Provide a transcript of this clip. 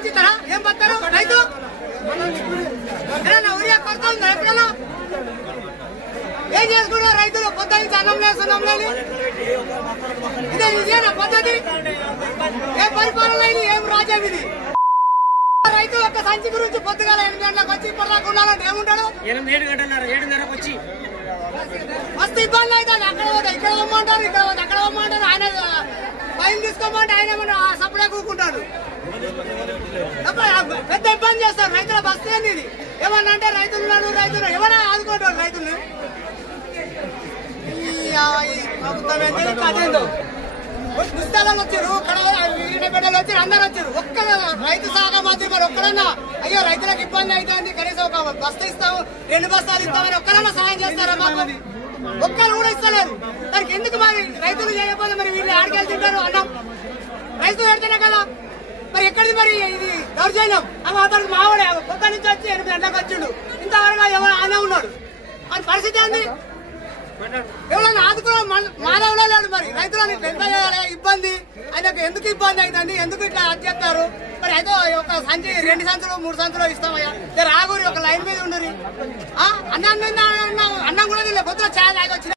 సంచిస్తారా ఏం పడతారు రైతు ఊరియా కొరత ఉందా ఎక్కడన్నా ఏం చేసుకున్నారు రైతులు పొద్దు నుంచి అన్నం లేస్తున్నాం లేని ఇదేనా పద్ధతి ఏం పరిపాలన ఏం రాజ్యం ఇది రైతు ఒక్క సంచి గురించి పొద్దుగాల 8 గంటలకు వచ్చి ఇప్పటిదాకా ఉండాలంటే ఏముంటాడు 7:30 వచ్చి మస్తు ఇబ్బంది అవుతుంది అక్కడ పోతే ఇక్కడ పోమంటారు ఇక్కడ పోతే అక్కడ పోమంటారు ఆయన ఫైన్ తీసుకోమంటే ఆయన ఏమన్నా సప్లై కూకుంటాడు పెద్ద ఇబ్బంది చేస్తారు రైతుల బస్తీ ఏంది ఇది ఏమన్నా అంటే రైతులు ఎవరైనా ఆదుకుంటారు రైతుల్ని ప్రభుత్వం ఏంటి అదేందో పుస్తకాలు వచ్చారు బిడ్డలు వచ్చారు అందరు వచ్చారు ఒక్క రైతు శాఖ మంత్రి మరి ఒక్కడన్నా అయ్యో రైతులకు ఇబ్బంది అవుతుంది కనీసం ఒక బస్తా ఇస్తాము 2 బస్తాలు ఇస్తామని ఒక్కడన్నా సాయం చేస్తారా మాకు ఒక్కరు కూడా ఇస్తలేరు దానికి ఎందుకు మరి రైతులు చేయకపోతే మరి వీళ్ళు ఆడికెళ్ళి తింటారు అన్నం రైతు పెడితేనే కదా మరి ఎక్కడిది మరి ఇది దౌర్జన్యం అతనికి మావాడే కొత్త నుంచి వచ్చి 8 గంటలకు వచ్చిండు ఇంతవరకు ఎవరు ఆయన ఉన్నాడు అని పరిస్థితి ఏంది ఎవరైనా ఆదుకున్నా మానవులే లేడు మరి రైతులని ఎంత ఇబ్బంది ఆయనకు ఎందుకు ఇబ్బంది అవుతుంది ఎందుకు ఇట్లా చేస్తారు మరి అయితే ఒక సంచి 2 సంచులు 3 సంచులు ఇస్తామయ్యా రాగురి ఒక లైన్ మీద ఉండరు అన్నం కూడా పొద్దున ఛాయ్ తాగి వచ్చిన